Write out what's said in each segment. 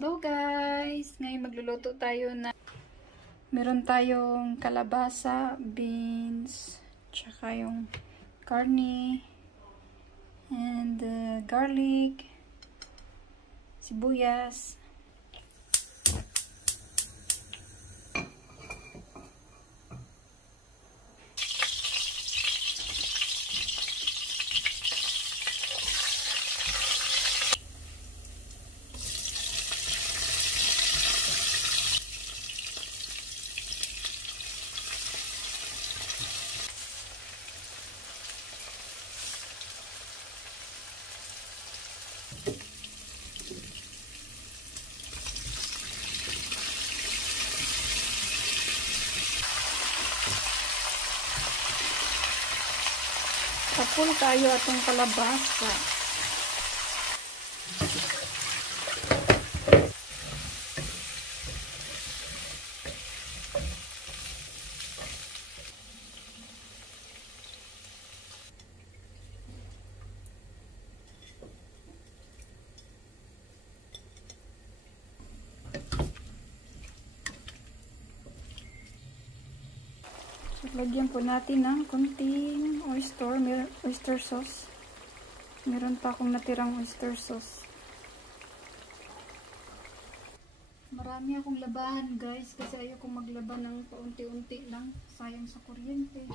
Hello guys! Ngayon magluluto tayo na meron tayong kalabasa, beans, tsaka yung karne, and garlic, sibuyas. Tapos tayo atong kalabasa. So, lagyan po natin ng konting oyster sauce. Meron pa akong natirang oyster sauce. Marami akong labahan guys kasi ayoko maglaba ng paunti-unti lang. Sayang sa kuryente.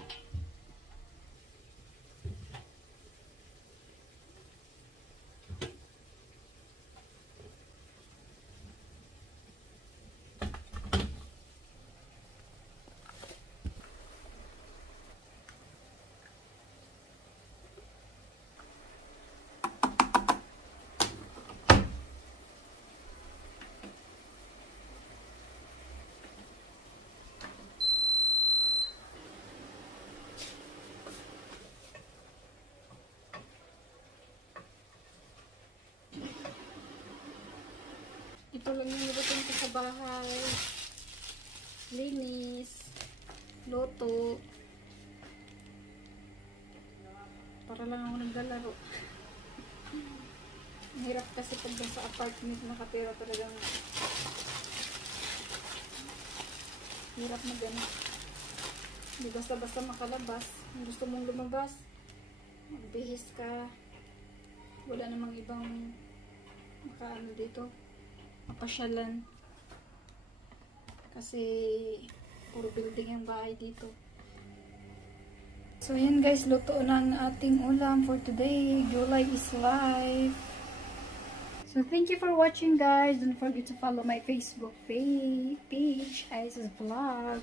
Ito lang yung nilutin ko sa bahay. Linis. Luto. Para lang ako naglalaro. Mahirap kasi pag sa apartment nakatira talagang hirap na gano'n. Hindi basta-basta makalabas. Kung gusto mong lumabas, magbihis ka. Wala namang ibang makaano dito. Mapasyalan kasi puro building yung bahay dito. So yan guys, luto na ang ating ulam for today. Gulay is life. So thank you for watching guys. Don't forget to follow my Facebook page, Isis Vlog.